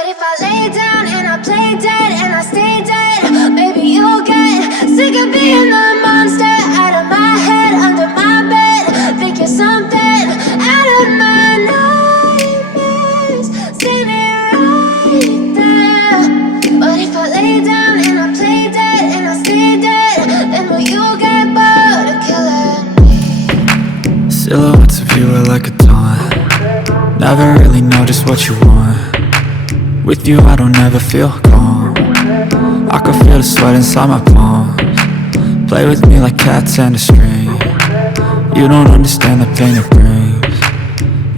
But if I lay down and I play dead and I stay dead, baby, you'll get sick of being the monster out of my head, under my bed. Think you're something out of my nightmares, standing right there. But if I lay down and I play dead and I stay dead, then will you get bored of killing me? Silhouettes of you are like a taunt. Never really know just what you want. With you I don't ever feel calm. I can feel the sweat inside my palms. Play with me like cats and a string. You don't understand the pain it brings.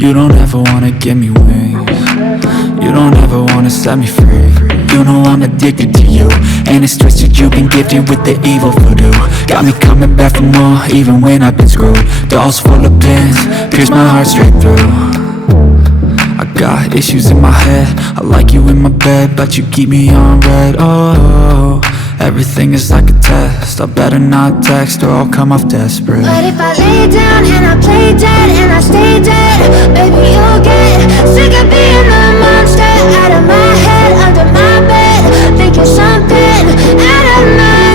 You don't ever wanna give me wings. You don't ever wanna set me free. You know I'm addicted to you, and it's twisted, you've been gifted with the evil voodoo. Got me coming back for more, even when I've been screwed. Dolls full of pins, pierce my heart straight through. I got issues in my head, I like you in my bed, but you keep me on red. Oh, everything is like a test, I better not text or I'll come off desperate. But if I lay down and I play dead and I stay dead, baby, you'll get sick of being the monster out of my head, under my bed. Think you're something out of my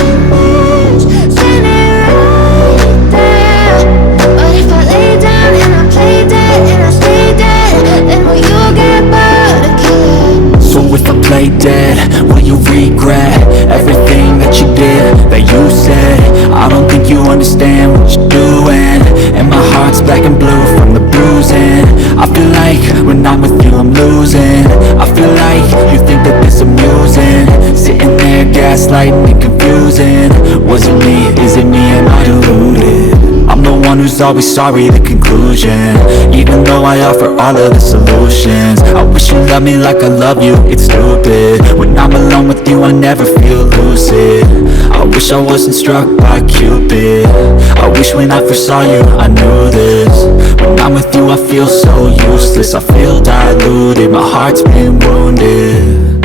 nightmares, standing right there. But if I lay down and I play dead and I stay dead, then will you get bored of killing me? So if I play dead, will you regret everything that you did, that you said? I don't think you understand what you're doing, and my heart's black and blue from the bruising. I feel like when I'm with you I'm losing. I feel like you think that this amusing, sitting there gaslighting and confusing. Was it me? Is it me? Am I deluded? I'm the one who's always sorry, the conclusion, even though I offer all of the solutions. I wish you loved me like I love you, it's stupid. When I'm alone with you I never feel lucid. I wish I wasn't struck by Cupid. I wish when I first saw you I knew this. When I'm with you I feel so useless, I feel diluted, my heart's been wounded.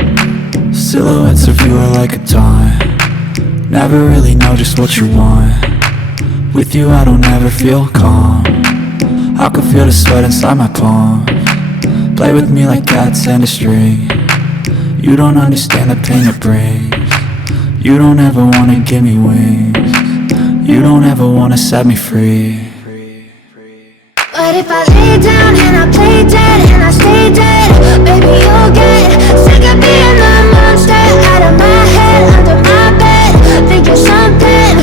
Silhouettes of you are like a taunt. Never really know just what you want. With you I don't ever feel calm. I can feel the sweat inside my palms. Play with me like cats and a string. You don't understand the pain it brings. You don't ever wanna give me wings. You don't ever wanna set me free. But if I lay down and I play dead and I stay dead, baby, you'll get sick of being the monster out of my head, under my bed. Think you're something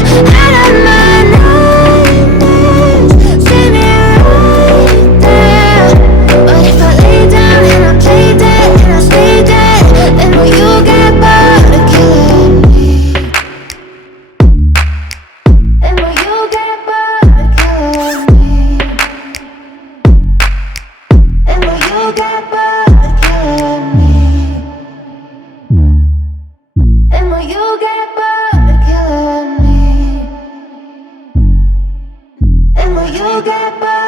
out of my nightmares, standing right there. But if I lay down and I play dead and I stay dead, then will you get bored of killing me? Then will you get bored of killing me? And will you get bored of killing me? And will you get bored of killing me? And will you get bored?